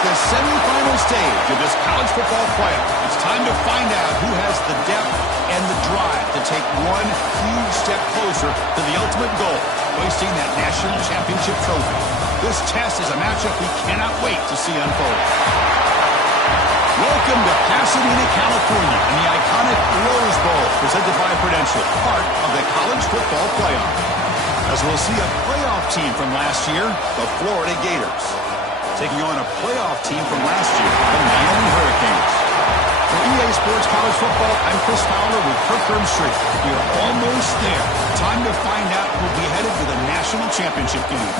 The semifinal stage of this college football playoff. It's time to find out who has the depth and the drive to take one huge step closer to the ultimate goal, hoisting that national championship trophy. This test is a matchup we cannot wait to see unfold. Welcome to Pasadena, California, and the iconic Rose Bowl, presented by Prudential, part of the college football playoff. As we'll see a playoff team from last year, the Florida Gators, taking on a playoff team from last year, the Miami Hurricanes. For EA Sports College Football, I'm Chris Fowler with Kirk Herbstreit. We are almost there. Time to find out who'll be headed to the national championship game.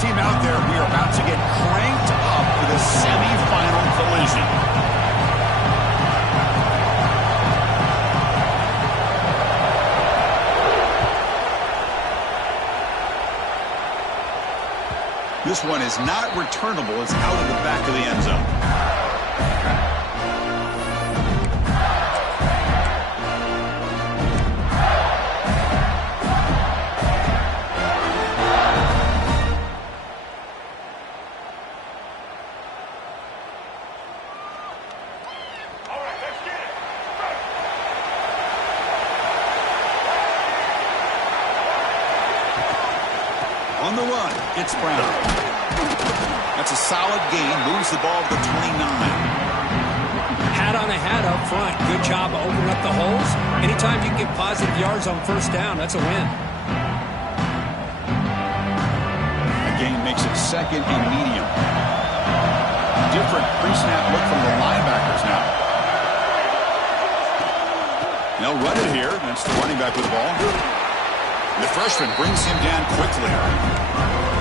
Team out there, we are about to get cranked up for the semifinal collision. This one is not returnable. It's out of the back of the end zone. On the run, it's Brown. That's a solid gain. Moves the ball to the 29. Hat on a hat up front. Good job of opening up the holes. Anytime you can get positive yards on first down, that's a win. A gain makes it second and medium. Different pre-snap look from the linebackers now. They'll run it here. That's the running back with the ball. The freshman brings him down quickly.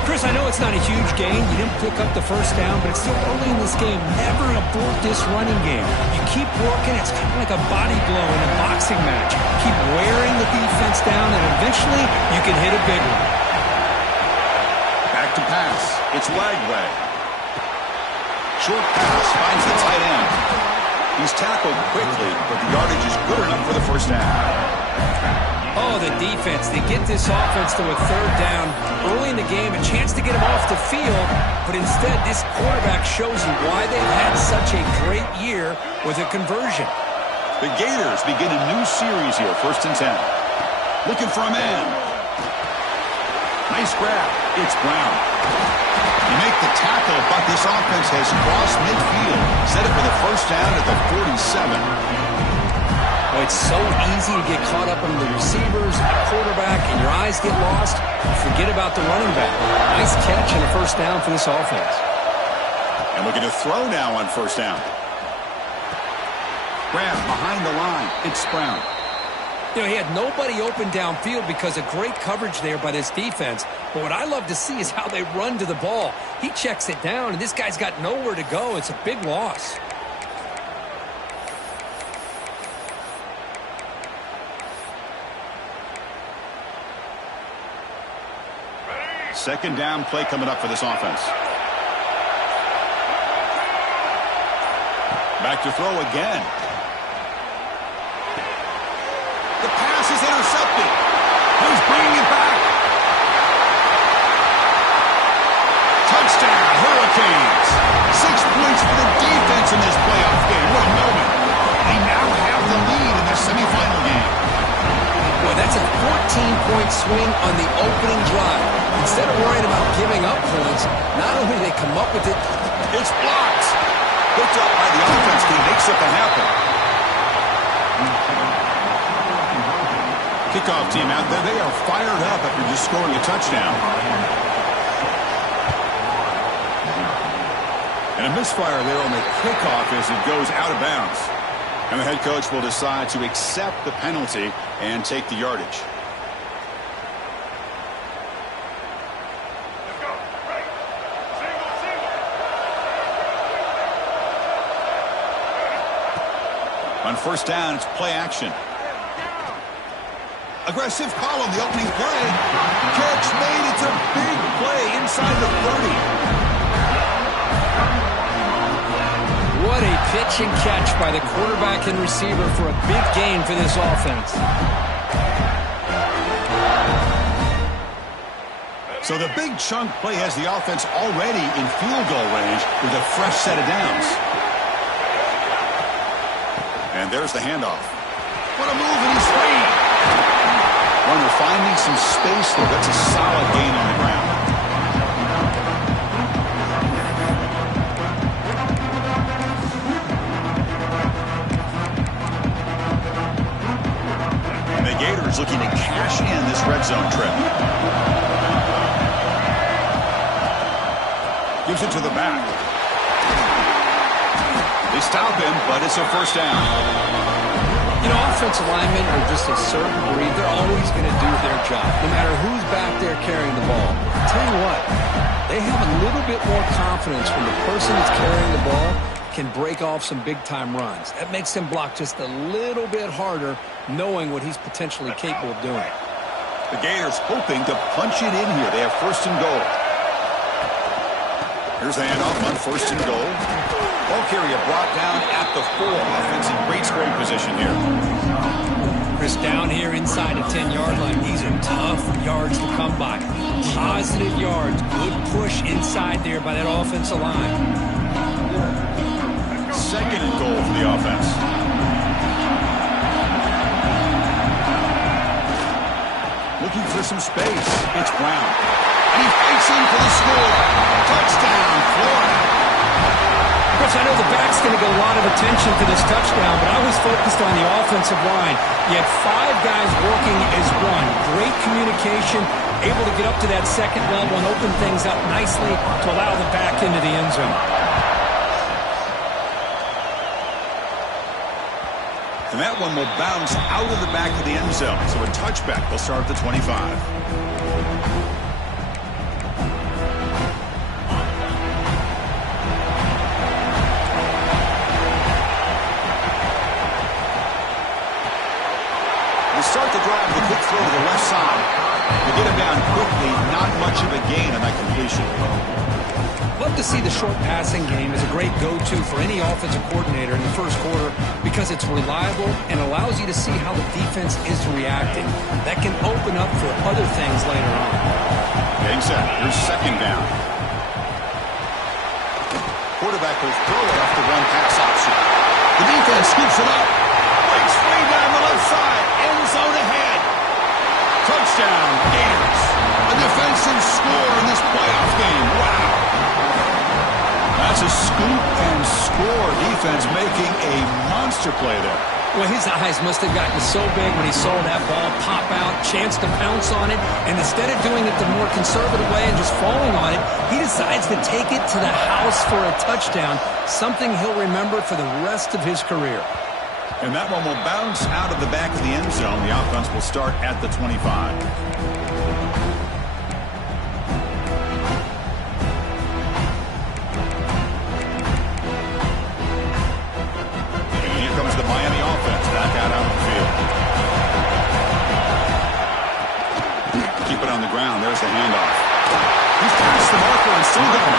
Chris, I know it's not a huge gain. You didn't pick up the first down, but it's still early in this game. Never abort this running game. You keep working. It's kind of like a body blow in a boxing match. Keep wearing the defense down, and eventually you can hit a big one. Back to pass. It's Wagway. Short pass finds the tight end. He's tackled quickly, but the yardage is good enough for the first down. Oh, the defense. They get this offense to a third down early in the game, a chance to get them off the field, but instead this quarterback shows you why they've had such a great year with a conversion. The Gators begin a new series here, 1st and 10. Looking for a man. Nice grab. It's Brown. You make the tackle, but this offense has crossed midfield. Set it for the first down at the 47. Well, it's so easy to get caught up in the receivers, the quarterback, and your eyes get lost. You forget about the running back. Nice catch and a first down for this offense. And looking to throw now on first down. Grab behind the line. It's Brown. You know, he had nobody open downfield because of great coverage there by this defense. But what I love to see is how they run to the ball. He checks it down, and this guy's got nowhere to go. It's a big loss. Second down play coming up for this offense. Back to throw again. The pass is intercepted. Who's bringing it back? Hurricanes. 6 points for the defense in this playoff game. What a moment. They now have the lead in their semifinal game. Boy, that's a 14-point swing on the opening drive. Instead of worrying about giving up points, not only do they come up with it, it's blocked. Picked up by the offense. Can he make something happen? Kickoff team out there. They are fired up after just scoring a touchdown. And a misfire there on the kickoff as it goes out of bounds. And the head coach will decide to accept the penalty and take the yardage. On first down, it's play action. Aggressive call on the opening play. Catch made. It's a big play inside the 30. what a pitch and catch by the quarterback and receiver for a big gain for this offense. So the big chunk play has the offense already in field goal range with a fresh set of downs. And there's the handoff. What a move, and he's free. Runner finding some space there. That's a solid gain on the ground. And the Gators looking to cash in this red zone trip. Gives it to the back. They stop him, but it's a first down. You know, offensive linemen are just a certain breed. They're always going to do their job, no matter who's back there carrying the ball. I'll tell you what, they have a little bit more confidence when the person that's carrying the ball can break off some big-time runs. That makes him block just a little bit harder, knowing what he's potentially capable of doing. The Gators hoping to punch it in here. They have first and goal. Here's the handoff on first and goal. Ball carrier brought down at the 4. Offense in great scoring position here. Chris, down here inside the 10-yard line. These are tough yards to come by. Positive yards. Good push inside there by that offensive line. Second and goal for the offense. Looking for some space. It's Brown. And he fights in for the score. Touchdown, Florida. Chris, I know the back's going to get a lot of attention to this touchdown, but I was focused on the offensive line. You had 5 guys working as one. Great communication, able to get up to that second level and open things up nicely to allow the back into the end zone. And that one will bounce out of the back of the end zone. So a touchback will start at the 25. Start the drive with a quick throw to the left side. To get him down quickly, not much of a gain on that completion. Love to see the short passing game as a great go-to for any offensive coordinator in the first quarter because it's reliable and allows you to see how the defense is reacting. That can open up for other things later on. Getting set. Here's second down. Quarterback will throw it off the one pass option. The defense scoops it up. Breaks free down the left side. End zone ahead. Touchdown, Gators. A defensive score in this playoff game. Wow. That's a scoop and score. Defense making a monster play there. Well, his eyes must have gotten so big when he saw that ball pop out, chance to pounce on it, and instead of doing it the more conservative way and just falling on it, he decides to take it to the house for a touchdown, something he'll remember for the rest of his career. And that one will bounce out of the back of the end zone. The offense will start at the 25. And here comes the Miami offense back out on the field. Keep it on the ground. There's the handoff. He's past the marker and still going.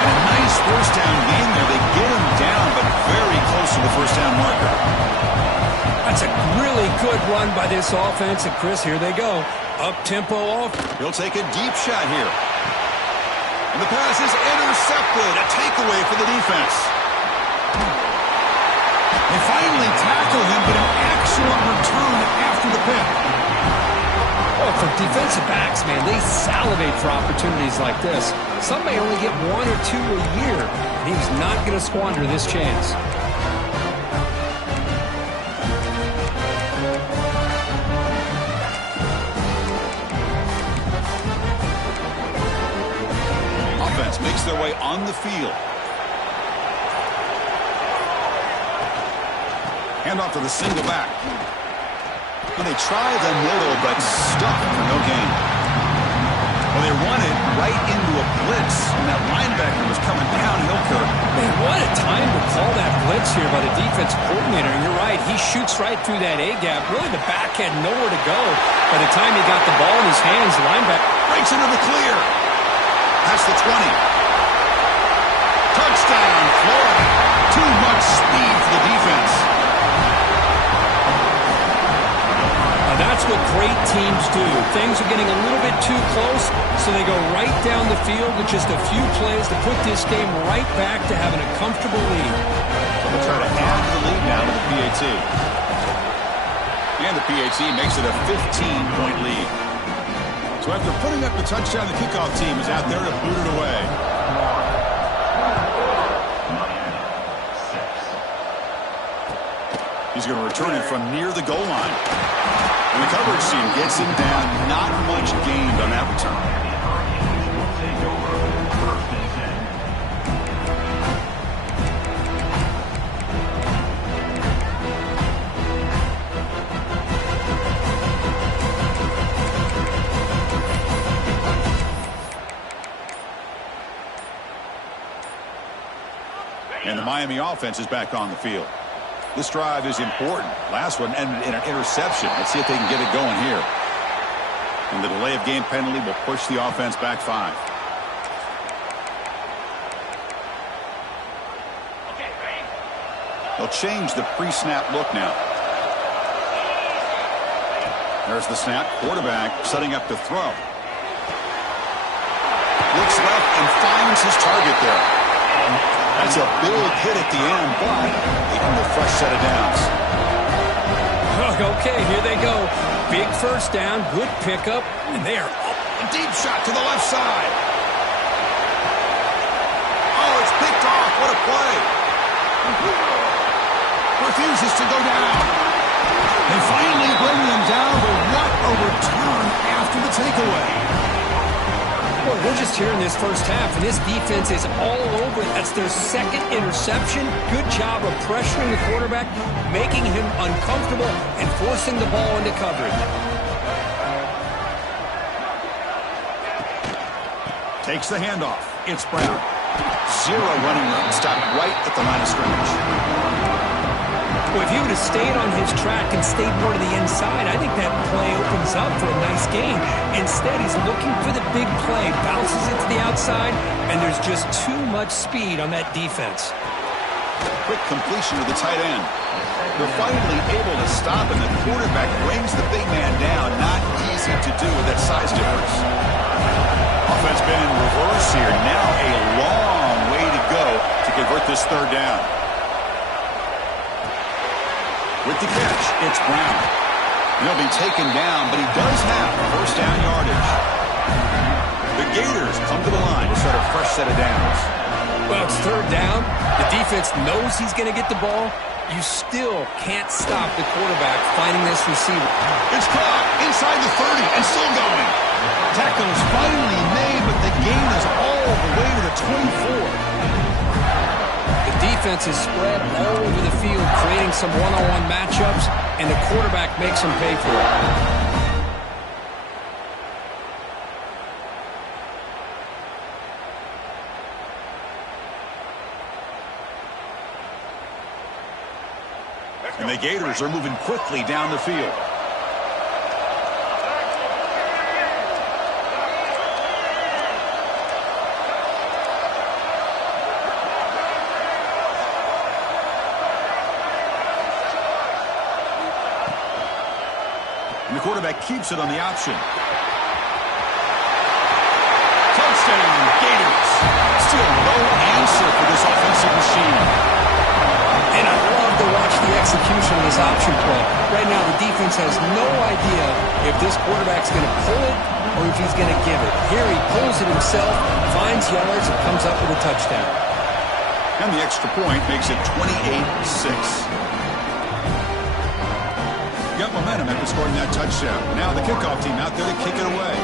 And a nice first down gain there. They get him down, but very close to the first down marker. That's a really good run by this offense. And, Chris, here they go. Up-tempo off. He'll take a deep shot here. And the pass is intercepted. A takeaway for the defense. They finally tackle him, but an excellent return after the pick. Oh, for defensive backs, man, they salivate for opportunities like this. Some may only get 1 or 2 a year, and he's not going to squander this chance. Offense makes their way on the field. Handoff to the single back. And they try the middle, but stuck for no gain. Well, they run it right into a blitz, and that linebacker was coming downhill, Kirk. Man, what a time to call that blitz here by the defense coordinator. And you're right, he shoots right through that A-gap. Really, the back had nowhere to go. By the time he got the ball in his hands, the linebacker breaks into the clear. That's the 20. Touchdown, Florida. Too much speed for the defense. That's what great teams do. Things are getting a little bit too close, so they go right down the field with just a few plays to put this game right back to having a comfortable lead. They'll try to add to the lead now to the PAT. And the PAT makes it a 15-point lead. So after putting up the touchdown, the kickoff team is out there to boot it away. He's going to return it from near the goal line. And the coverage team gets him down. Not much gained on that return. And the Miami offense is back on the field. This drive is important. Last one ended in an interception. Let's see if they can get it going here. And the delay of game penalty will push the offense back 5. They'll change the pre-snap look now. There's the snap. Quarterback setting up to throw. Looks left and finds his target there. That's a big hit at the end, but even a fresh set of downs. Okay, here they go. Big first down, good pickup, and they are up. A deep shot to the left side. Oh, it's picked off. What a play. Refuses to go down. They finally bring him down, but what a return after the takeaway. Boy, we're just here in this first half, and this defense is all over. That's their second interception. Good job of pressuring the quarterback, making him uncomfortable, and forcing the ball into coverage. Takes the handoff. It's Brown. 0 running room. Stopped right at the line of scrimmage. Well, if he would have stayed on his track and stayed more to the inside, I think that play opens up for a nice gain. Instead, he's looking for the big play, bounces it to the outside, and there's just too much speed on that defense. Quick completion to the tight end. They're finally able to stop, and the quarterback brings the big man down. Not easy to do with that size difference. Offense been in reverse here. Now a long way to go to convert this third down. With the catch, it's Brown. He'll be taken down, but he does have first down yardage. The Gators come to the line to start a fresh set of downs. Well, it's third down. The defense knows he's going to get the ball. You still can't stop the quarterback finding this receiver. It's caught inside the 30 and still going. Tackle is finally made, but the gain is all the way to the 24. The defense is spread all over the field, creating some one-on-one matchups, and the quarterback makes them pay for it. And the Gators are moving quickly down the field. And the quarterback keeps it on the option. Touchdown, Gators. execution of this option play. Right now, the defense has no idea if this quarterback's going to pull it or if he's going to give it. Here he pulls it himself, finds yards, and comes up with a touchdown. And the extra point makes it 28-6. Got momentum after scoring that touchdown. Now the kickoff team out there to kick it away.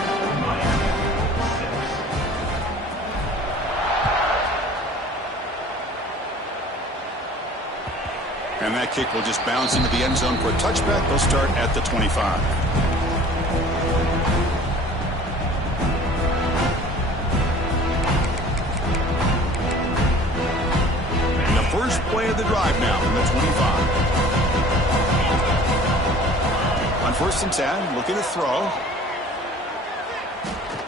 And that kick will just bounce into the end zone for a touchback. They'll start at the 25. And the first play of the drive now from the 25. On 1st and 10, looking to throw.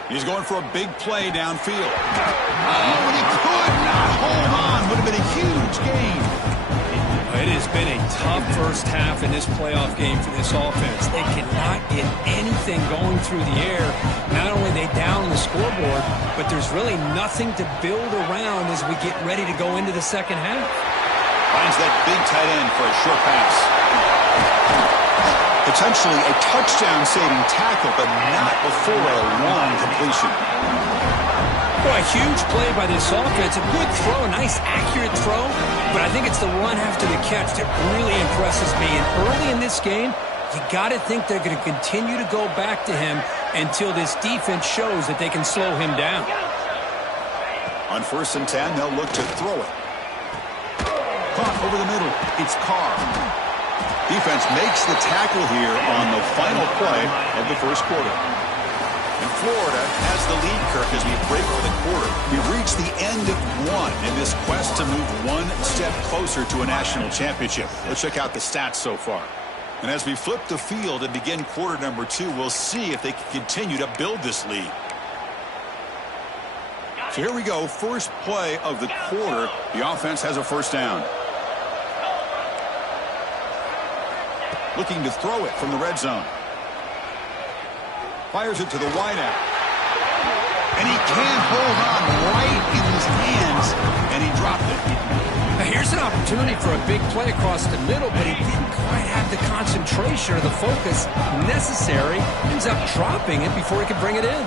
He's going for a big play downfield. Oh, and he could not hold on. Would have been a huge gain. It has been a tough first half in this playoff game for this offense. They cannot get anything going through the air. Not only are they down on the scoreboard, but there's really nothing to build around as we get ready to go into the second half. Finds that big tight end for a short pass. Potentially a touchdown-saving tackle, but not before a long completion. Boy, a huge play by this offense. A good throw, a nice accurate throw, but I think it's the run after the catch that really impresses me. And early in this game, you got to think they're going to continue to go back to him until this defense shows that they can slow him down. On 1st and 10, they'll look to throw it. Caught over the middle. It's Carr. Defense makes the tackle here on the final play of the first quarter. And Florida has the lead, Kirk, as we break for the quarter. We've reached the end of one in this quest to move one step closer to a national championship. Let's check out the stats so far. And as we flip the field and begin quarter number 2, we'll see if they can continue to build this lead. So here we go. First play of the quarter. The offense has a first down. Looking to throw it from the red zone. Fires it to the wideout. And he can't hold on right in his hands, and he dropped it. Now here's an opportunity for a big play across the middle, but he didn't quite have the concentration or the focus necessary. Ends up dropping it before he could bring it in.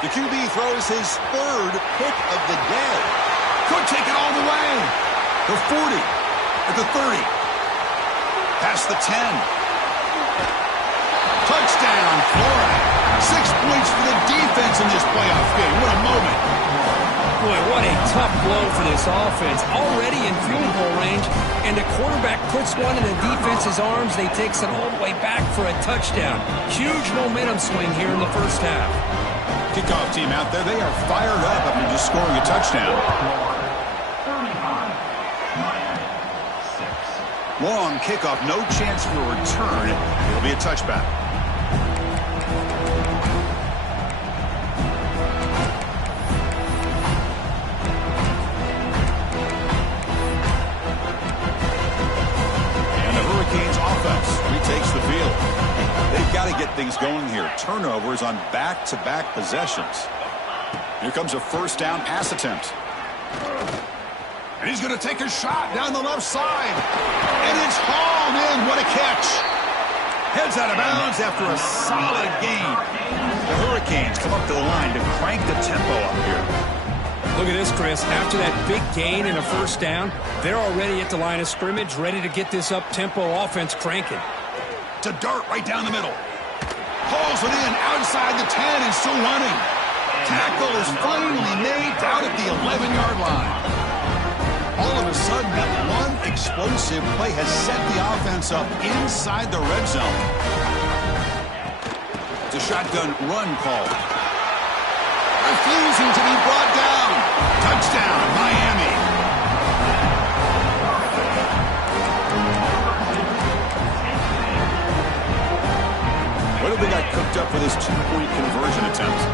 The QB throws his third pick of the day. Could take it all the way. The 40, at the 30, past the 10. Touchdown, Florida. 6 points for the defense in this playoff game. What a moment. Boy, what a tough blow for this offense. Already in field goal range, and the quarterback puts one in the defense's arms. They takes it all the way back for a touchdown. Huge momentum swing here in the first half. Kickoff team out there, they are fired up after just scoring a touchdown. Long kickoff, no chance for a return. It'll be a touchback. And the Hurricanes offense retakes the field. They've got to get things going here. Turnovers on back-to-back possessions. Here comes a first down pass attempt. And he's going to take a shot down the left side. And it's hauled in. What a catch. Heads out of bounds after a solid game. The Hurricanes come up to the line to crank the tempo up here. Look at this, Chris. After that big gain and a first down, they're already at the line of scrimmage, ready to get this up-tempo offense cranking. To dirt right down the middle. Hauls it in outside the 10 and still running. Tackle is finally made down at the 11-yard line. All of a sudden, that one explosive play has set the offense up inside the red zone. It's a shotgun run call. Refusing to be brought down. Touchdown, Miami. What have they got cooked up for this two-point conversion attempt?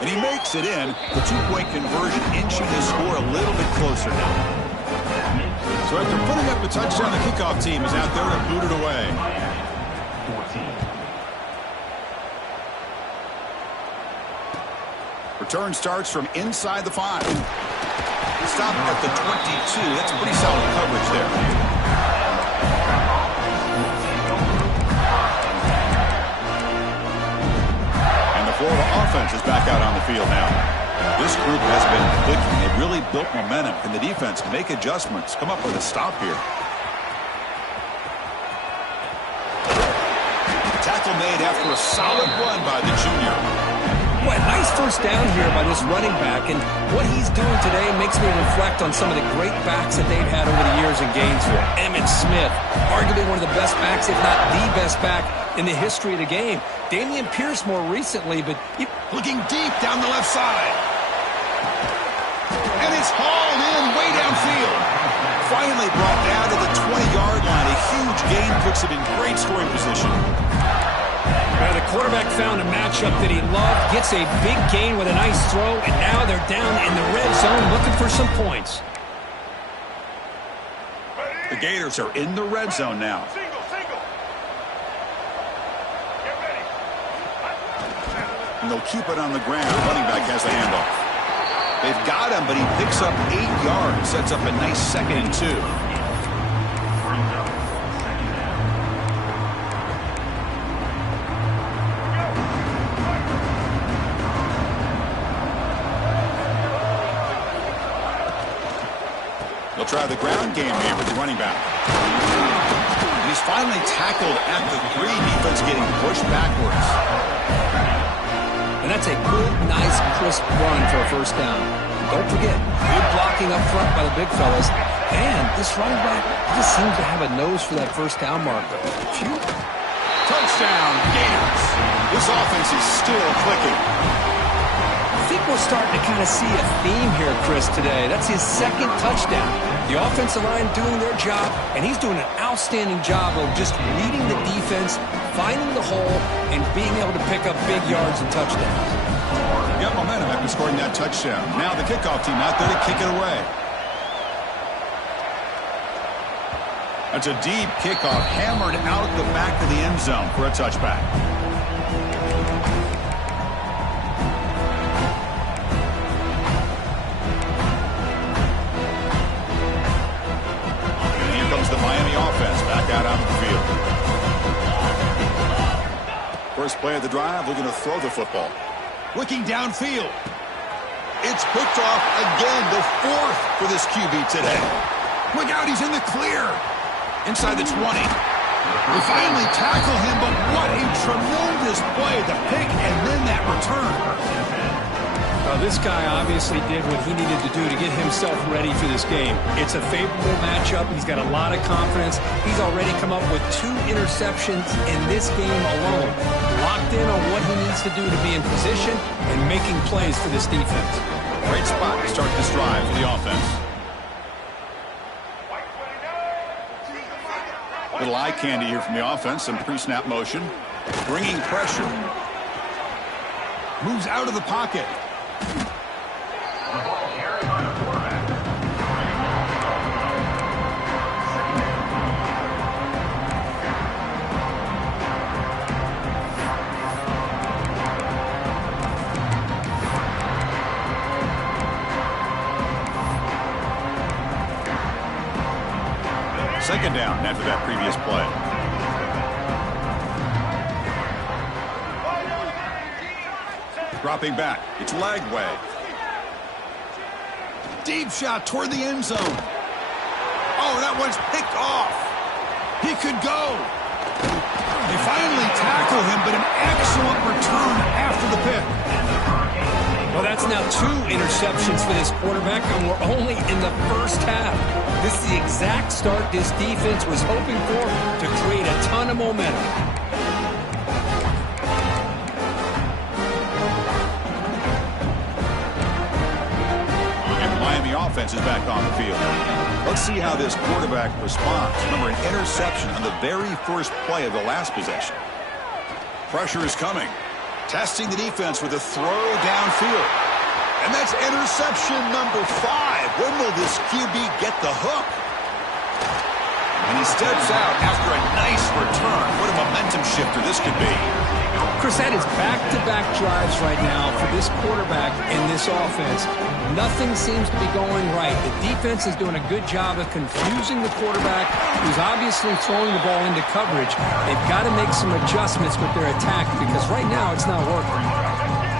And he makes it in. The two-point conversion inching his score a little bit closer now. So after putting up the touchdown, the kickoff team is out there to boot it away. Return starts from inside the 5. Stop at the 22. That's pretty solid coverage there. And the Florida offense is back out on the field now. This group has been clicking. They've really built momentum. Can the defense make adjustments? Come up with a stop here. Tackle made after a solid run by the junior. Boy, nice first down here by this running back, and what he's doing today makes me reflect on some of the great backs that they've had over the years in Gainesville. Emmitt Smith, arguably one of the best backs, if not the best back in the history of the game. Dameon Pierce more recently, but looking deep down the left side. And it's hauled in way downfield. Finally brought down to the 20-yard line. A huge gain puts it in great scoring position. The quarterback found a matchup that he loved, gets a big gain with a nice throw, and now they're down in the red zone looking for some points. The Gators are in the red zone now. And they'll keep it on the ground. The running back has the handoff. They've got him, but he picks up 8 yards. Sets up a nice 2nd and 2. They'll try the ground game here with the running back. And he's finally tackled at the 3. Defense getting pushed backwards. And that's a good, nice, crisp run for a first down. Don't forget, good blocking up front by the big fellas. And this running back just seems to have a nose for that first down marker. Phew. Touchdown, Gators. This offense is still clicking. I think we're starting to kind of see a theme here, Chris, today. That's his 2nd touchdown. The offensive line doing their job, and he's doing an outstanding job of just reading the defense, finding the hole, and being able to pick up big yards and touchdowns. Got momentum after scoring that touchdown. Now the kickoff team out there to kick it away. That's a deep kickoff, hammered out the back of the end zone for a touchback. The Miami offense back out onto the field. First play of the drive, looking to throw the football. Looking downfield. It's picked off again, the 4th for this QB today. Look out, he's in the clear. Inside the 20. They finally tackle him, but what a tremendous play. The pick and then that return. Well, this guy obviously did what he needed to do to get himself ready for this game. It's a favorable matchup. He's got a lot of confidence. He's already come up with 2 interceptions in this game alone. Locked in on what he needs to do to be in position and making plays for this defense. Great spot to start this drive for the offense. Little eye candy here from the offense. Some pre-snap motion. Bringing pressure. Moves out of the pocket. Second down after that previous play. Dropping back. It's Lagway. Deep shot toward the end zone. Oh, that one's picked off. He could go. They finally tackle him, but an excellent return after the pick. Well, that's now 2 interceptions for this quarterback, and we're only in the first half. This is the exact start this defense was hoping for to create a ton of momentum. Offense is back on the field. Let's see how this quarterback responds. Remember, an interception on the very first play of the last possession. Pressure is coming. Testing the defense with a throw downfield. And that's interception number 5. When will this QB get the hook? And he steps out after a nice return. What a momentum shifter this could be. Chris, that is back-to-back drives right now for this quarterback and this offense. Nothing seems to be going right. The defense is doing a good job of confusing the quarterback, who's obviously throwing the ball into coverage. They've got to make some adjustments with their attack because right now it's not working.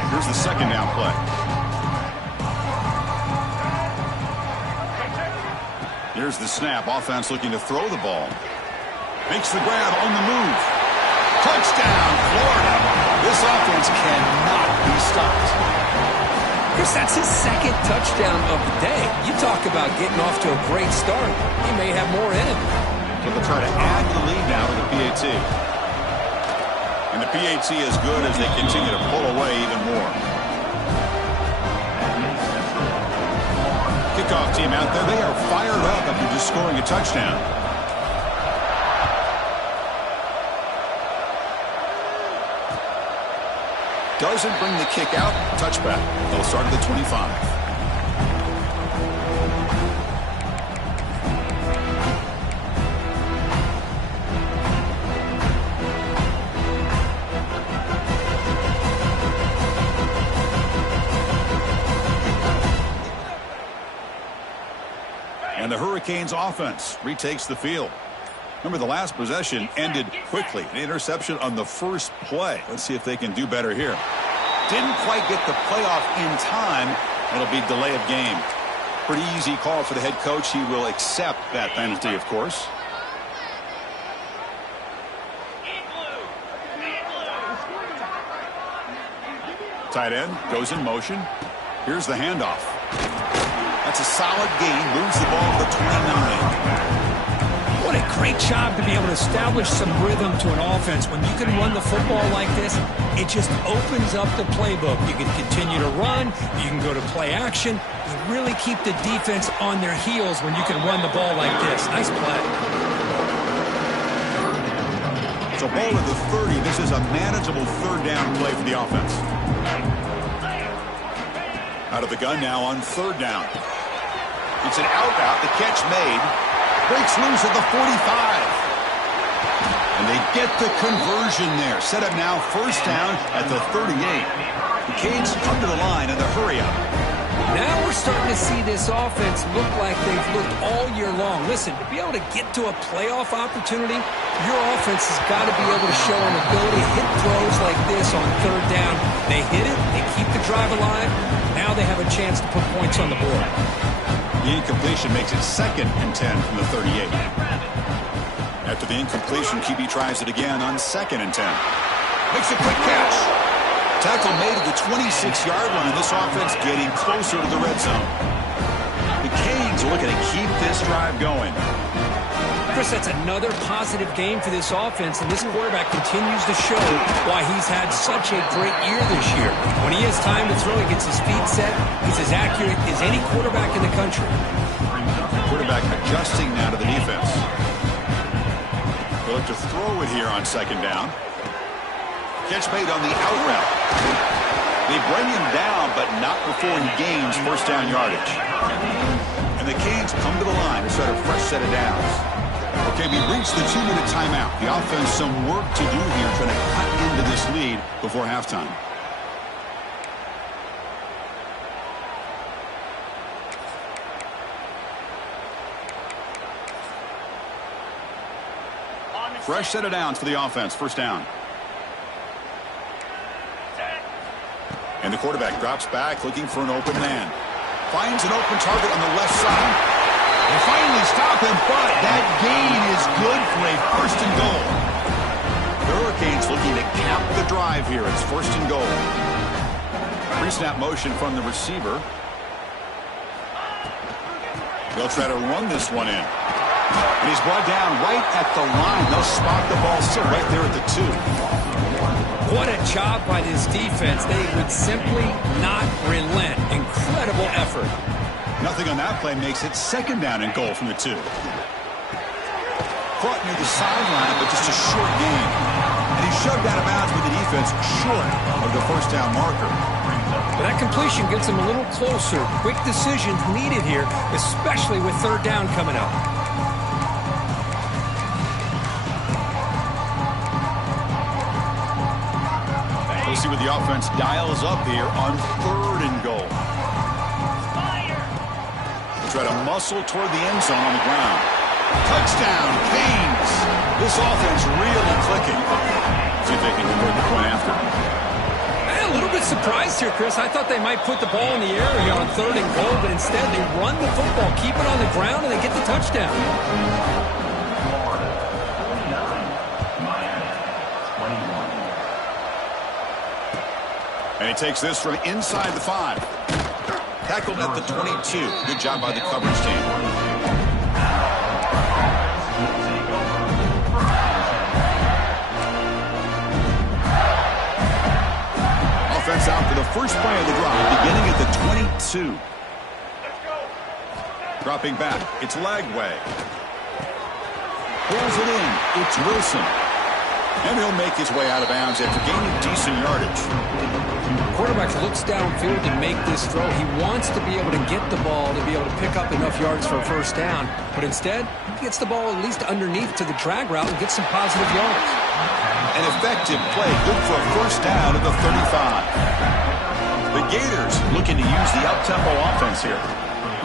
Here's the second down play. Here's the snap. Offense looking to throw the ball. Makes the grab on the move. Touchdown, Florida. This offense cannot be stopped. Chris, that's his second touchdown of the day. You talk about getting off to a great start. He may have more in him. So they'll try to add to the lead now with the PAT. And the PAT is good as they continue to pull away even more. Kickoff team out there. They are fired up after just scoring a touchdown. Doesn't bring the kick out. Touchback. They'll start at the 25. And the Hurricanes offense retakes the field. Remember, the last possession ended quickly. An interception on the first play. Let's see if they can do better here. Didn't quite get the playoff in time. It'll be delay of game. Pretty easy call for the head coach. He will accept that penalty, of course. Tight end goes in motion. Here's the handoff. That's a solid gain. Moves the ball to the 29. What a great job to be able to establish some rhythm to an offense. When you can run the football like this, it just opens up the playbook. You can continue to run. You can go to play action. You really keep the defense on their heels when you can run the ball like this. Nice play. So ball at the 30. This is a manageable third down play for the offense. Out of the gun now on third down. It's an out route. The catch made. Breaks loose at the 45. And they get the conversion there. Set up now first down at the 38. The Canes come to the line in a hurry up. Now we're starting to see this offense look like they've looked all year long. Listen, to be able to get to a playoff opportunity, your offense has got to be able to show an ability to hit throws like this on third down. They hit it. They keep the drive alive. Now they have a chance to put points on the board. The incompletion makes it 2nd and 10 from the 38. After the incompletion, QB tries it again on 2nd and 10. Makes a quick catch. Tackle made at the 26-yard line, and this offense getting closer to the red zone. The Canes are looking to keep this drive going. Chris, that's another positive game for this offense, and this quarterback continues to show why he's had such a great year this year. When he has time to throw, he gets his feet set. He's as accurate as any quarterback in the country. Quarterback adjusting now to the defense. They'll look to throw it here on second down. Catch made on the out route. They bring him down, but not before he gains first down yardage. And the Canes come to the line to start a fresh set of downs. Okay, we reached the 2-minute timeout. The offense some work to do here, trying to cut into this lead before halftime. Fresh set of downs for the offense. First down. And the quarterback drops back, looking for an open man. Finds an open target on the left side. They finally stop him, but that gain is good for a first and goal. The Hurricanes looking to cap the drive here. It's first and goal. Pre-snap motion from the receiver. They'll try to run this one in. And he's brought down right at the line. They'll spot the ball still right there at the 2. What a job by this defense. They would simply not relent. Incredible effort. Nothing on that play makes it second down and goal from the 2. Caught near the sideline, but just a short gain. And he's shoved out of bounds with the defense short of the first down marker. But that completion gets him a little closer. Quick decisions needed here, especially with third down coming up. see what the offense dials up here on 3rd and goal. They'll try to muscle toward the end zone on the ground. Touchdown, Canes. This offense really clicking. See if they can convert the point after. I'm a little bit surprised here, Chris. I thought they might put the ball in the air here on 3rd and goal, but instead they run the football, keep it on the ground, and they get the touchdown. And he takes this from inside the 5. Tackled at the 22. Good job by the coverage team. Offense out for the first play of the drive, beginning at the 22. Dropping back, it's Lagway. Pulls it in, it's Wilson. And he'll make his way out of bounds after gaining decent yardage. Quarterback looks downfield to make this throw. He wants to be able to get the ball to be able to pick up enough yards for a first down. But instead, he gets the ball at least underneath to the drag route and gets some positive yards. An effective play, good for a first down at the 35. The Gators looking to use the up-tempo offense here.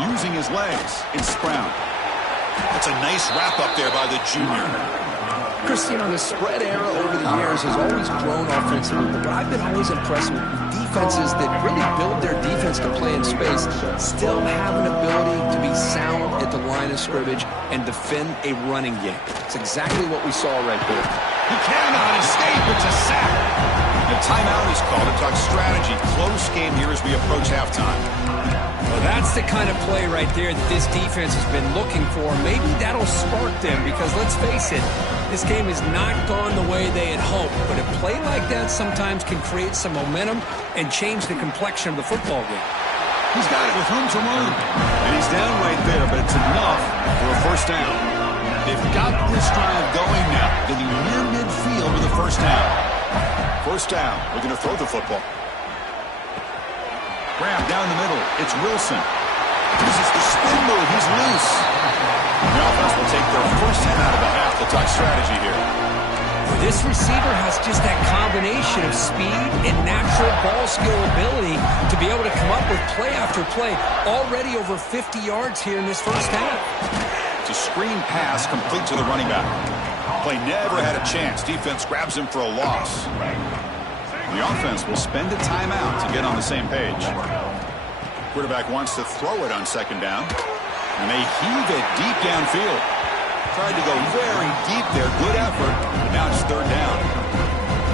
Using his legs, it's Brown. That's a nice wrap up there by the junior. Chris, the spread era over the years has always grown offensively, but I've been always impressed with defenses that really build their defense to play in space, still have an ability to be sound at the line of scrimmage and defend a running game. It's exactly what we saw right there. He cannot escape. It's a sack. The timeout is called to talk strategy. Close game here as we approach halftime. Well, that's the kind of play right there that this defense has been looking for. Maybe that'll spark them because, let's face it, this game has not gone the way they had hoped. But a play like that sometimes can create some momentum and change the complexion of the football game. He's got it with room to run. And he's down right there, but it's enough for a first down. They've got this drive going now. Getting near midfield with a first down. First down. We're going to throw the football. Grab down the middle. It's Wilson. Uses the spin move. He's loose. The offense will take their first time out of the half to talk strategy here. Well, this receiver has just that combination of speed and natural ball skill ability to be able to come up with play after play. Already over 50 yards here in this first half. It's a screen pass complete to the running back. Play never had a chance. Defense grabs him for a loss. The offense will spend a timeout to get on the same page. Quarterback wants to throw it on second down. And they heave it deep downfield. Tried to go very deep there. Good effort. But now it's third down.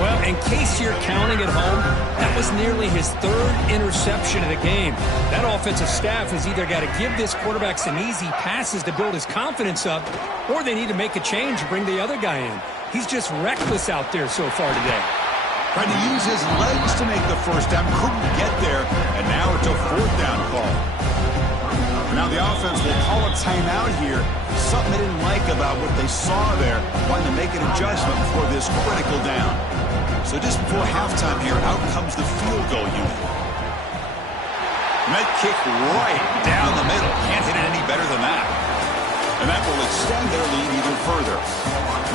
Well, in case you're counting at home, that was nearly his 3rd interception of the game. That offensive staff has either got to give this quarterback some easy passes to build his confidence up, or they need to make a change and bring the other guy in. He's just reckless out there so far today. Tried to use his legs to make the first down. Couldn't get there. And now it's a 4th down call. Now the offense will call a timeout here. Something they didn't like about what they saw there. Wanting to make an adjustment before this critical down. So just before halftime here, out comes the field goal unit. Net kick right down the middle. Can't hit it any better than that. And that will extend their lead even further.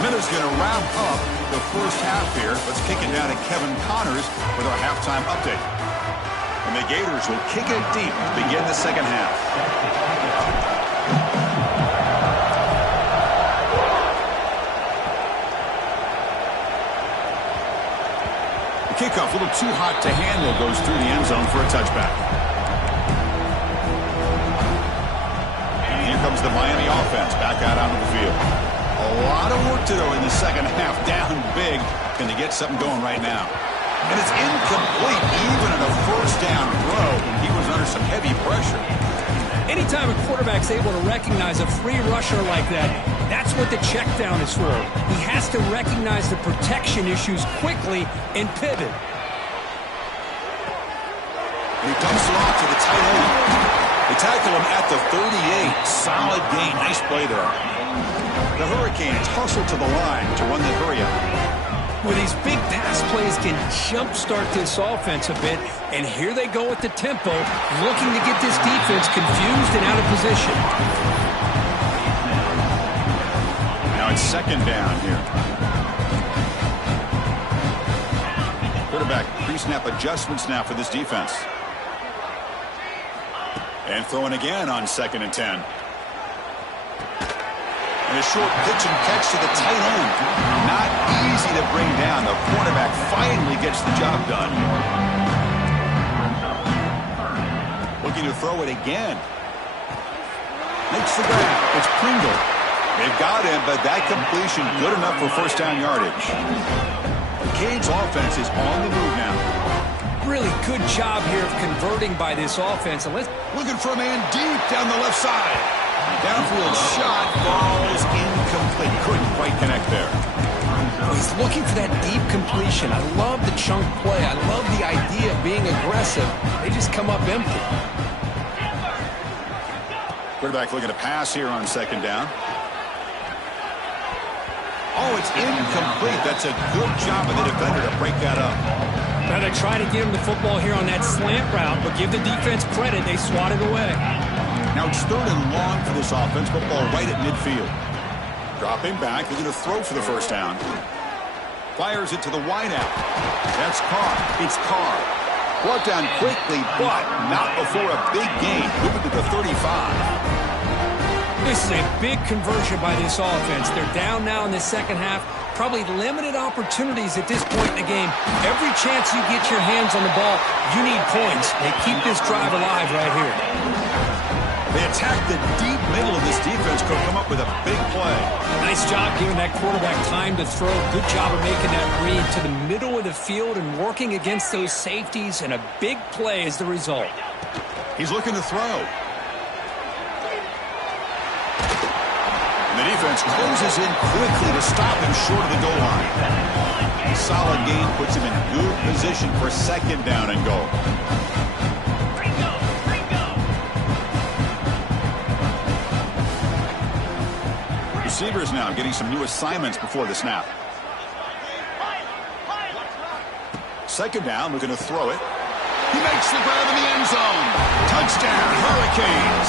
Miller's going to wrap up the first half here. Let's kick it down to Kevin Connors with our halftime update. And the Gators will kick it deep to begin the second half. The kickoff, a little too hot to handle, goes through the end zone for a touchback. And here comes the Miami offense back out onto the field. A lot of work to do in the second half. Down big. Can they get something going right now? And it's incomplete even in a first down throw. He was under some heavy pressure. Anytime a quarterback's able to recognize a free rusher like that, that's what the check down is for. He has to recognize the protection issues quickly and pivot. He dumps it off to the tight end. They tackle him at the 38. Solid gain. Nice play there. The Hurricanes hustle to the line to run the hurry up. Well, these big pass plays can jumpstart this offense a bit, and here they go at the tempo, looking to get this defense confused and out of position. Now it's second down here. quarterback. Pre-snap adjustments now for this defense. And throwing again on 2nd and 10. And a short pitch and catch to the tight end. Not easy to bring down. The cornerback finally gets the job done. Looking to throw it again. Makes the grab. It's Pringle. They've got him, but that completion good enough for first down yardage. The Canes offense is on the move now. Really good job here of converting by this offense. And looking for a man deep down the left side. Downfield shot falls incomplete. Couldn't quite connect there. He's looking for that deep completion. I love the chunk play. I love the idea of being aggressive. They just come up empty. Quarterback looking to pass here on 2nd down. Oh, it's incomplete. That's a good job of the defender to break that up. Now they try to get him the football here on that slant route, but give the defense credit. They swat it away. Now it's 3rd and long for this offense. Football right at midfield. Dropping back. They're going to throw for the first down. Fires it to the wideout. That's Carr. It's Carr. Brought down quickly, but not before a big gain. Moving to the 35. This is a big conversion by this offense. They're down now in the second half. Probably limited opportunities at this point in the game. Every chance you get your hands on the ball, you need points. They keep this drive alive right here. They attack the deep middle of this defense. Could come up with a big play. Nice job giving that quarterback time to throw. Good job of making that read to the middle of the field and working against those safeties, and a big play is the result. He's looking to throw. And the defense closes in quickly to stop him short of the goal line. A solid gain puts him in good position for 2nd down and goal. Receivers now getting some new assignments before the snap. 2nd down, looking to throw it. He makes the grab in the end zone. Touchdown, Hurricanes.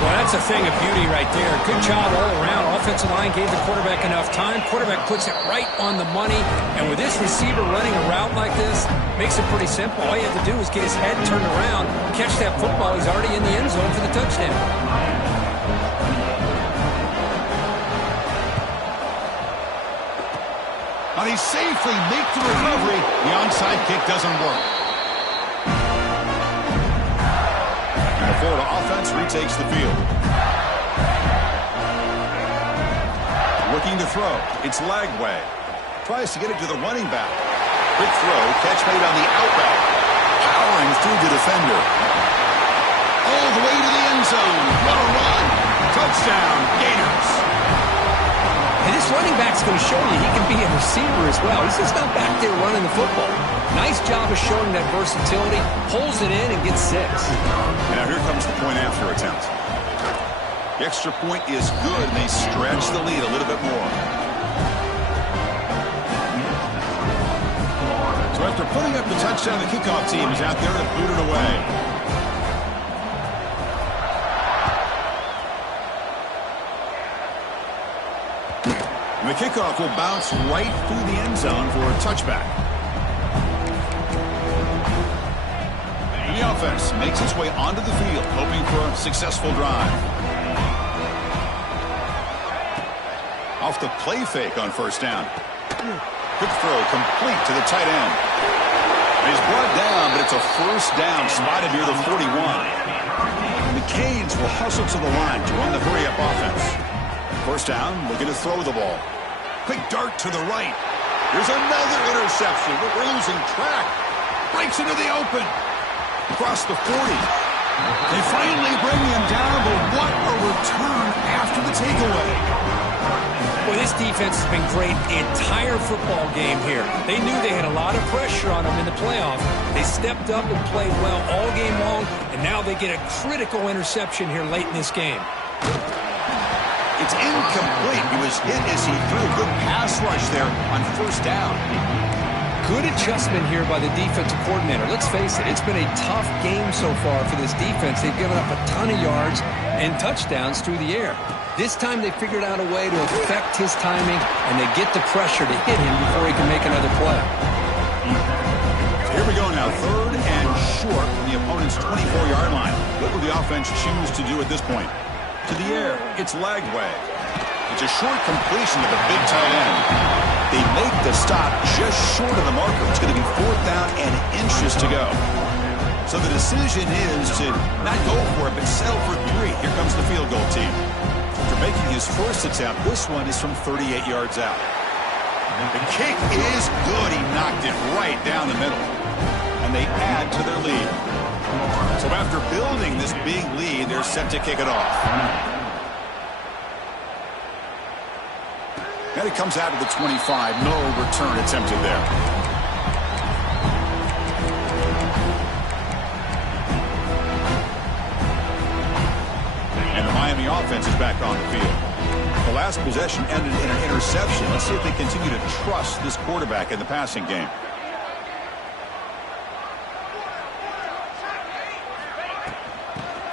Well, that's a thing of beauty right there. Good job all around. Offensive line gave the quarterback enough time. Quarterback puts it right on the money. And with this receiver running a route like this, makes it pretty simple. All you have to do is get his head turned around, catch that football. He's already in the end zone for the touchdown. And he safely makes the recovery. The onside kick doesn't work. And the Florida offense retakes the field. Looking to throw. It's Lagway. Tries to get it to the running back. Quick throw. Catch made on the out route. Powering through the defender. All the way to the end zone. What a run. Touchdown, Gators. And this running back's going to show you he can be a receiver as well. He's just not back there running the football. Nice job of showing that versatility. Pulls it in and gets 6. And now here comes the point after attempt. The extra point is good, and they stretch the lead a little bit more. So after putting up the touchdown, the kickoff team is out there to boot it away. And the kickoff will bounce right through the end zone for a touchback. And the offense makes its way onto the field, hoping for a successful drive. Off the play fake on first down. Quick throw complete to the tight end. He's brought down, but it's a first down spotted near the 41. And the Canes will hustle to the line to run the hurry-up offense. First down, looking to throw the ball. Quick dart to the right. There's another interception, but we're losing track. Breaks into the open. Across the 40. They finally bring him down, but what a return after the takeaway. Well, this defense has been great the entire football game here. They knew they had a lot of pressure on them in the playoff. They stepped up and played well all game long, and now they get a critical interception here late in this game. It's incomplete. He was hit as he threw a good pass rush there on first down. Good adjustment here by the defensive coordinator. Let's face it, it's been a tough game so far for this defense. They've given up a ton of yards and touchdowns through the air. This time they figured out a way to affect his timing, and they get the pressure to hit him before he can make another play. So here we go now, 3rd and short from the opponent's 24-yard line. What will the offense choose to do at this point? To the air, it's Lagway. It's a short completion to the big tight end. They make the stop just short of the marker. It's going to be 4th down and inches to go. So the decision is to not go for it, but settle for 3. Here comes the field goal team. After making his first attempt, this one is from 38 yards out. The kick is good. He knocked it right down the middle. And they add to their lead. So after building this big lead, they're set to kick it off. And it comes out of the 25. No return attempted there. And the Miami offense is back on the field. The last possession ended in an interception. Let's see if they continue to trust this quarterback in the passing game.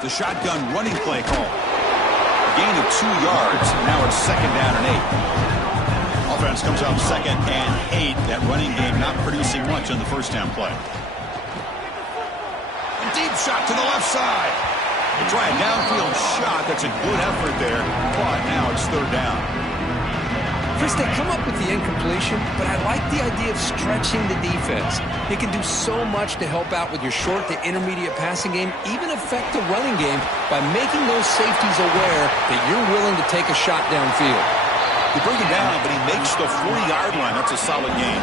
The shotgun running play call. A gain of 2 yards. Now it's 2nd down and 8. Offense comes out 2nd and 8. That running game not producing much on the first down play. A deep shot to the left side. They try a downfield shot. That's a good effort there. But now it's 3rd down. Chris, they come up with the incompletion, but I like the idea of stretching the defense. It can do so much to help out with your short to intermediate passing game, even affect the running game by making those safeties aware that you're willing to take a shot downfield. They bring him down, but he makes the 40-yard line. That's a solid gain.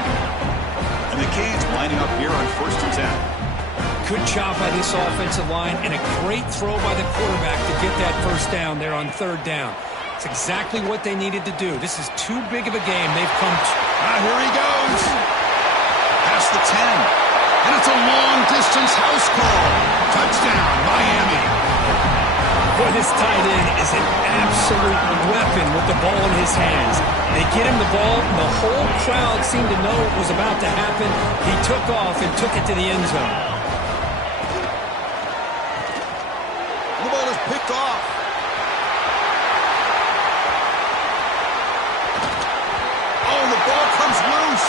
And the Canes lining up here on 1st and 10. Good job by this offensive line and a great throw by the quarterback to get that first down there on 3rd down. It's exactly what they needed to do. This is too big of a game. They've come to... Here he goes. Past the 10. And it's a long-distance house call. Touchdown, Miami. Boy, this tight end is an absolute weapon with the ball in his hands. They get him the ball, and the whole crowd seemed to know it was about to happen. He took off and took it to the end zone. The ball is picked off. Oh, the ball comes loose.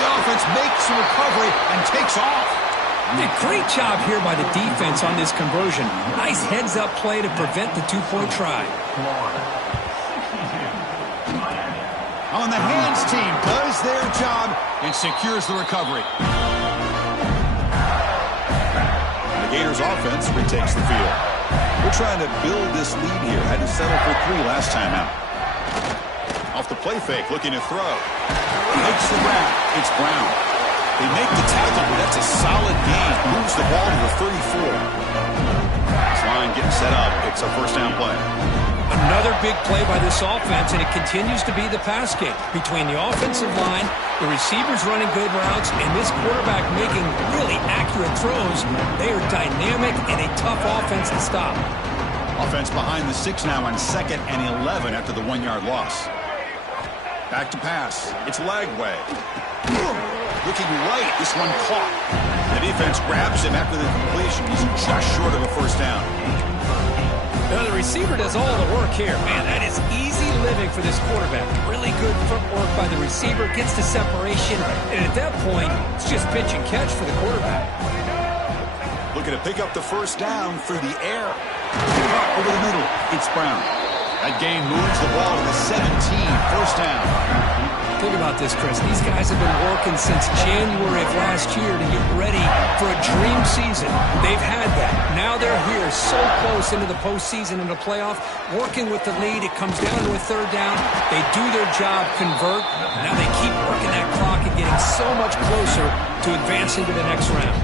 The offense makes a recovery and takes off. Great job here by the defense on this conversion. Nice heads-up play to prevent the 2-point try. On the hands team does their job and secures the recovery. The Gators offense retakes the field. We're trying to build this lead here. Had to settle for 3 last time out. Off the play fake, looking to throw. Makes the grab. It's Brown. They make the tackle, but that's a solid gain. Moves the ball to the 34. This line getting set up. It's a first down play. Another big play by this offense, and it continues to be the pass game. Between the offensive line, the receivers running good routes, and this quarterback making really accurate throws, they are dynamic and a tough offense to stop. Offense behind the 6 now on 2nd and 11 after the 1-yard loss. Back to pass. It's Lagway. Looking right. This one caught. The defense grabs him after the completion. He's just short of a first down. Now the receiver does all the work here. Man, that is easy living for this quarterback. Really good footwork by the receiver. Gets to separation. And at that point, it's just pitch and catch for the quarterback. Looking to pick up the first down through the air. Over the middle. It's Brown. That gain moves the ball to the 17. First down. Think about this, Chris. These guys have been working since January of last year to get ready for a dream season. They've had that. Now they're here so close into the postseason and the playoff, working with the lead. It comes down to a 3rd down. They do their job, convert. Now they keep working that clock and getting so much closer to advancing to the next round.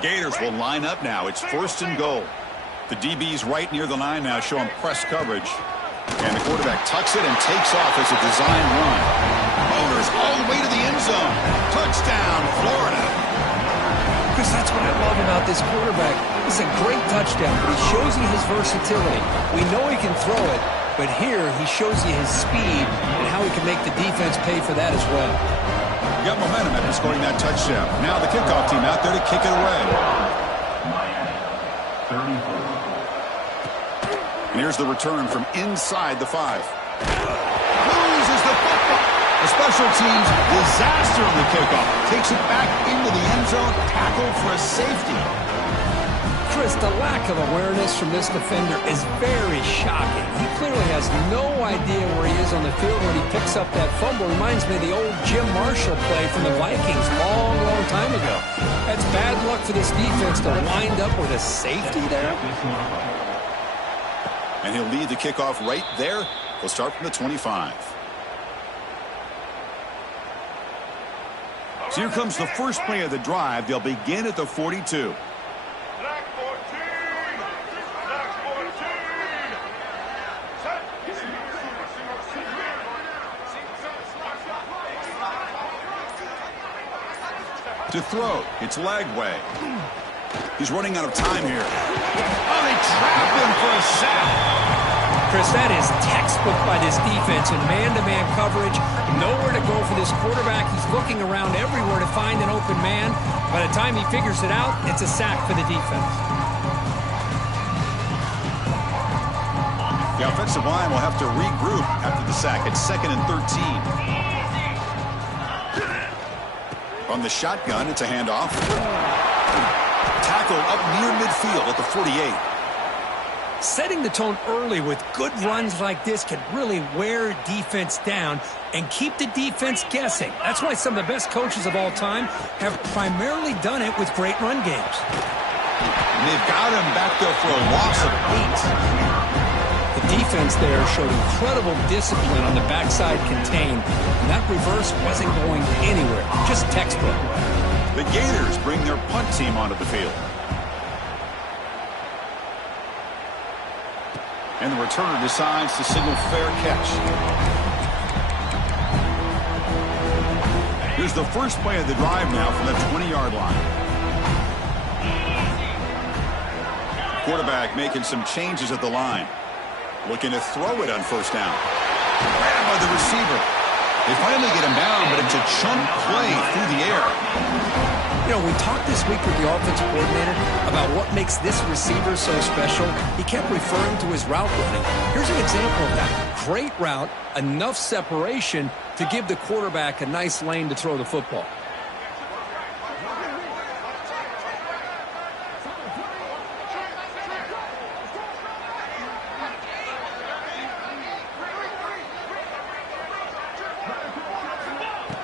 Gators will line up now. It's 1st and goal. The DB's right near the line now, showing press coverage. And the quarterback tucks it and takes off as a design run. Motors all the way to the end zone. Touchdown, Florida. Chris, that's what I love about this quarterback. It's a great touchdown, but he shows you his versatility. We know he can throw it, but here he shows you his speed and how he can make the defense pay for that as well. Got momentum after scoring that touchdown. Now the kickoff team out there to kick it away. And here's the return from inside the 5. Loses the football. A special teams disaster on the kickoff. Takes it back into the end zone. Tackle for a safety. Chris, the lack of awareness from this defender is very shocking. He clearly has no idea where he is on the field when he picks up that fumble. Reminds me of the old Jim Marshall play from the Vikings long, long time ago. That's bad luck for this defense to wind up with a safety there. And he'll lead the kickoff right there. He'll start from the 25. So here comes the first play of the drive. They'll begin at the 42. To throw, it's Lagway. He's running out of time here. Oh, they trap him for a sack. Chris, that is textbook by this defense in man-to-man coverage. Nowhere to go for this quarterback. He's looking around everywhere to find an open man. By the time he figures it out, it's a sack for the defense. The offensive line will have to regroup after the sack. It's 2nd and 13. From the shotgun, it's a handoff. Tackle up near midfield at the 48. Setting the tone early with good runs like this can really wear defense down and keep the defense guessing. That's why some of the best coaches of all time have primarily done it with great run games. And they've got him back there for a loss of 8. The defense there showed incredible discipline on the backside contain. And that reverse wasn't going anywhere. Just textbook. The Gators bring their punt team onto the field. And the returner decides to signal fair catch. Here's the first play of the drive now from the 20-yard line. Quarterback making some changes at the line. Looking to throw it on first down. Grabbed by the receiver. They finally get him down, but it's a chunk play through the air. You know, we talked this week with the offensive coordinator about what makes this receiver so special. He kept referring to his route running. Here's an example of that. Great route, enough separation to give the quarterback a nice lane to throw the football.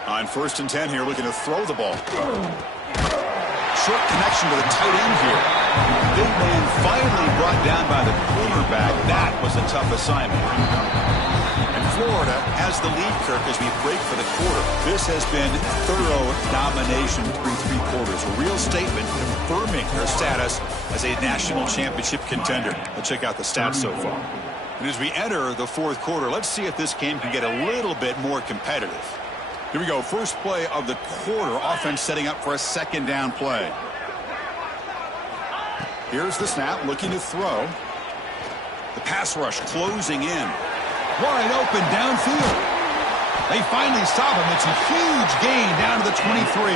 On 1st and 10 here, looking to throw the ball. Short connection to the tight end here. Big man finally brought down by the quarterback. That was a tough assignment. And Florida has the lead, Kirk, as we break for the quarter. This has been thorough domination through 3 quarters. A real statement confirming their status as a national championship contender. Let's check out the stats so far. And as we enter the 4th quarter, let's see if this game can get a little bit more competitive. Here we go. First play of the quarter. Offense setting up for a 2nd down play. Here's the snap. Looking to throw. The pass rush closing in. Wide open downfield. They finally stop him. It's a huge gain down to the 23.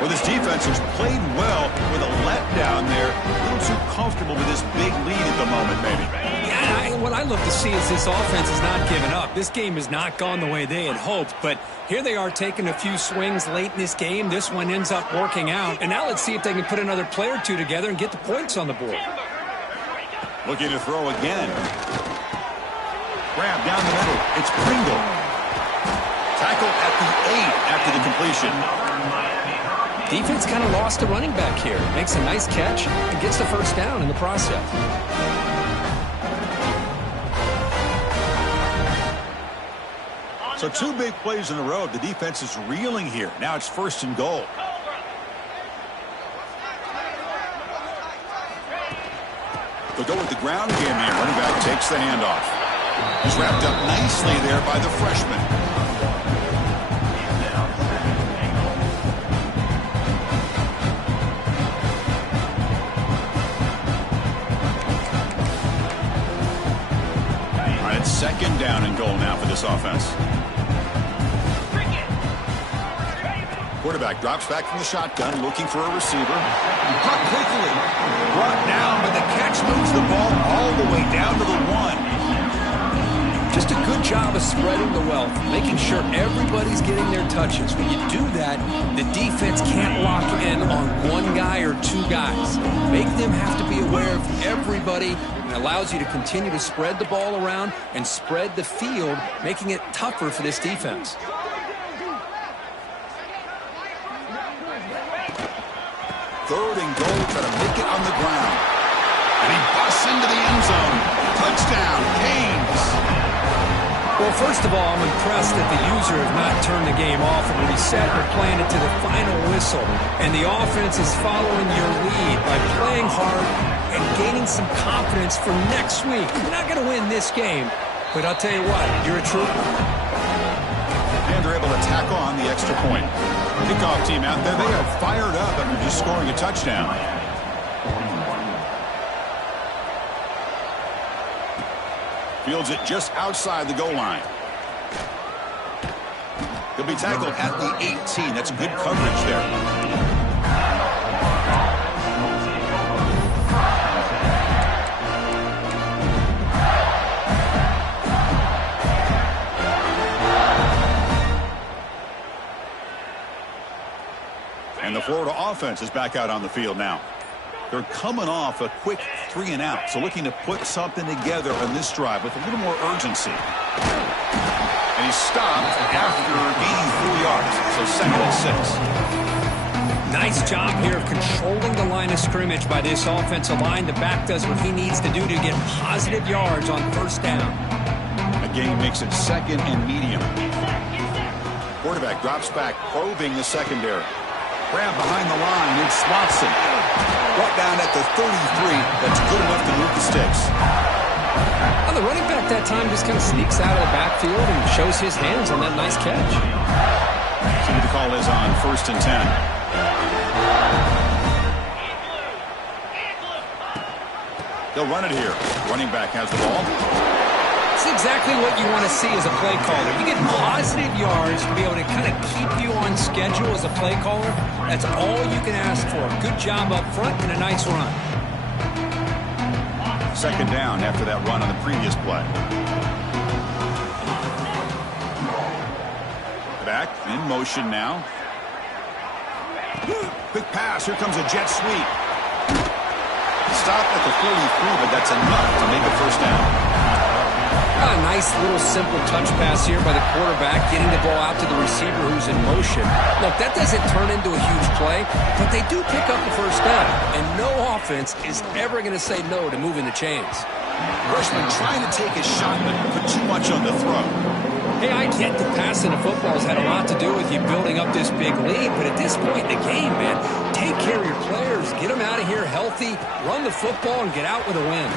Well, this defense has played well with a letdown there. A little too comfortable with this big lead at the moment, maybe. Yeah, what I love to see is this offense is not giving up. This game has not gone the way they had hoped, but here they are taking a few swings late in this game. This one ends up working out, and now let's see if they can put another play or two together and get the points on the board. Looking to throw again. Grab down the middle. It's Pringle. Tackle at the 8 after the completion. Defense kind of lost a running back here. Makes a nice catch and gets the first down in the process. So 2 big plays in a row. The defense is reeling here. Now it's 1st and goal. They'll go with the ground game here. Running back takes the handoff. He's wrapped up nicely there by the freshman. All right, it's 2nd down and goal now for this offense. Quarterback drops back from the shotgun, looking for a receiver. Caught quickly. Brought down, but the catch moves the ball all the way down to the 1. Just a good job of spreading the wealth, making sure everybody's getting their touches. When you do that, the defense can't lock in on one guy or two guys. Make them have to be aware of everybody, and allows you to continue to spread the ball around and spread the field, making it tougher for this defense. Third and goal, trying to make it on the ground. And he busts into the end zone. Touchdown, Canes. Well, first of all, I'm impressed that the user has not turned the game off and reset or playing it to the final whistle. And the offense is following your lead by playing hard and gaining some confidence for next week. You're not going to win this game, but I'll tell you what, you're a trooper. And they're able to tack on the extra point. Kickoff team out there, they are fired up after just scoring a touchdown. Fields it just outside the goal line. He'll be tackled at the 18. That's good coverage there. And the Florida offense is back out on the field now. They're coming off a quick 3 and out, so looking to put something together on this drive with a little more urgency. And he's stopped after gaining 4 yards, so 2nd and 6. Nice job here of controlling the line of scrimmage by this offensive line. The back does what he needs to do to get positive yards on first down. A gain makes it 2nd and medium. Quarterback drops back, probing the secondary. Grab behind the line, it's Watson. Brought down at the 33. That's good enough to move the sticks. Well, the running back that time just kind of sneaks out of the backfield and shows his hands on that nice catch. See what the call is on 1st and 10. They'll run it here. Running back has the ball. That's exactly what you want to see as a play caller. You get positive yards to be able to kind of keep you on schedule as a play caller. That's all you can ask for. Good job up front and a nice run. 2nd down after that run on the previous play. Back in motion now. Quick pass. Here comes a jet sweep. Stop at the 43, but that's enough to make a first down. A nice little simple touch pass here by the quarterback, getting the ball out to the receiver who's in motion. Look, that doesn't turn into a huge play, but they do pick up the first down, and no offense is ever going to say no to moving the chains. Rushman trying to take a shot, but put too much on the throw. Hey, I get the passing the football has had a lot to do with you building up this big lead, but at this point in the game, man, take care of your players, get them out of here healthy, run the football, and get out with a win.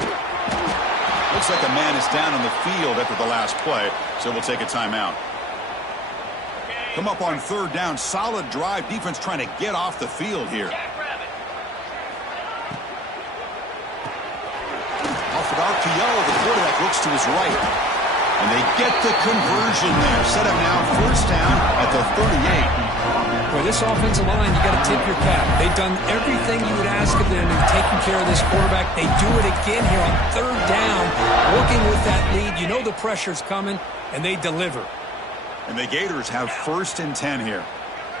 Looks like a man is down on the field after the last play, so we'll take a timeout. Come up on 3rd down. Solid drive. Defense trying to get off the field here. Off of RPO, the quarterback looks to his right. And they get the conversion there. Set up now 1st down at the 38. For this offensive line, you got to tip your cap. They've done everything you would ask of them in taking care of this quarterback. They do it again here on 3rd down, working with that lead. You know the pressure's coming, and they deliver. And the Gators have 1st and 10 here.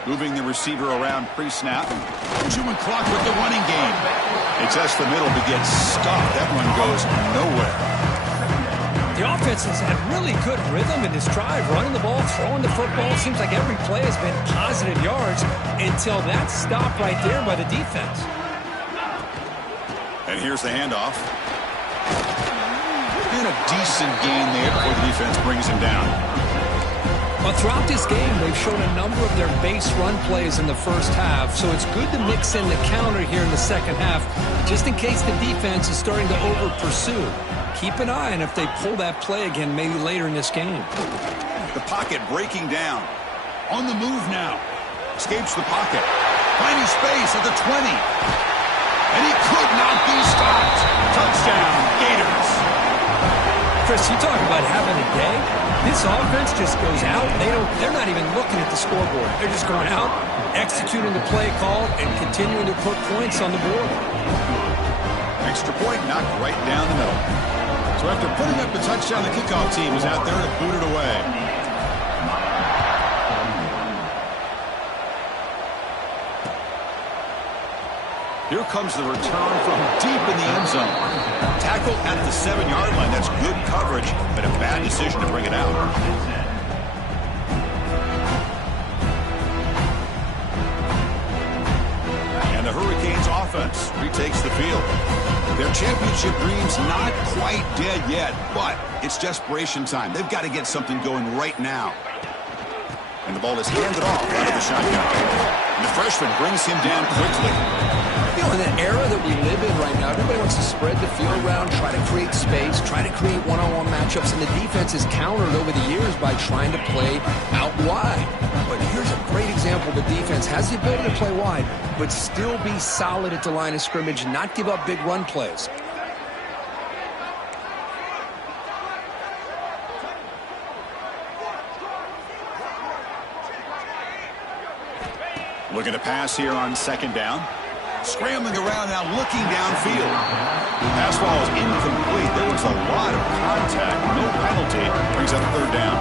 Moving the receiver around pre-snap. Chewing clock with the running game. They test the middle to get stuffed. That one goes nowhere. The offense has had really good rhythm in this drive, running the ball, throwing the football. Seems like every play has been positive yards until that stop right there by the defense. And here's the handoff. And a decent gain there before the defense brings him down. Well, throughout this game, they've shown a number of their base run plays in the first half, so it's good to mix in the counter here in the second half, just in case the defense is starting to over-pursue. Keep an eye on if they pull that play again maybe later in this game. The pocket breaking down. On the move now. Escapes the pocket. Finding space at the 20. And he could not be stopped. Touchdown, Gators. Chris, you talk about having a day. This offense just goes out. They're not even looking at the scoreboard. They're just going out, executing the play call, and continuing to put points on the board. Extra point knocked right down the middle. So after putting up the touchdown, the kickoff team is out there to boot it away. Here comes the return from deep in the end zone. Tackled at the 7-yard line. That's good coverage, but a bad decision to bring it out. And the Hurricanes offense retakes the field. Their championship dream's not quite dead yet, but it's desperation time. They've got to get something going right now. And the ball is handed off out of the shotgun. And the freshman brings him down quickly. You know, in the era that we live in right now, everybody wants to spread the field around, try to create space, try to create one-on-one matchups, and the defense has countered over the years by trying to play out wide. But here's a great example. The defense has the ability to play wide, but still be solid at the line of scrimmage, not give up big run plays. Looking to pass here on second down. Scrambling around now, looking downfield. Pass ball is incomplete. There was a lot of contact. No penalty. Brings up third down.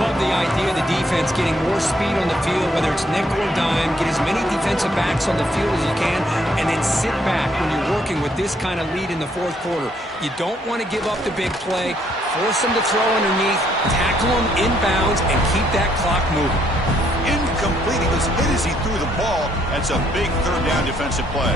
Love the idea of the defense getting more speed on the field, whether it's nickel or dime. Get as many defensive backs on the field as you can, and then sit back when you're working with this kind of lead in the fourth quarter. You don't want to give up the big play. Force them to throw underneath, tackle them inbounds, and keep that clock moving. Incomplete. He was hit as he threw the ball. That's a big third down defensive play.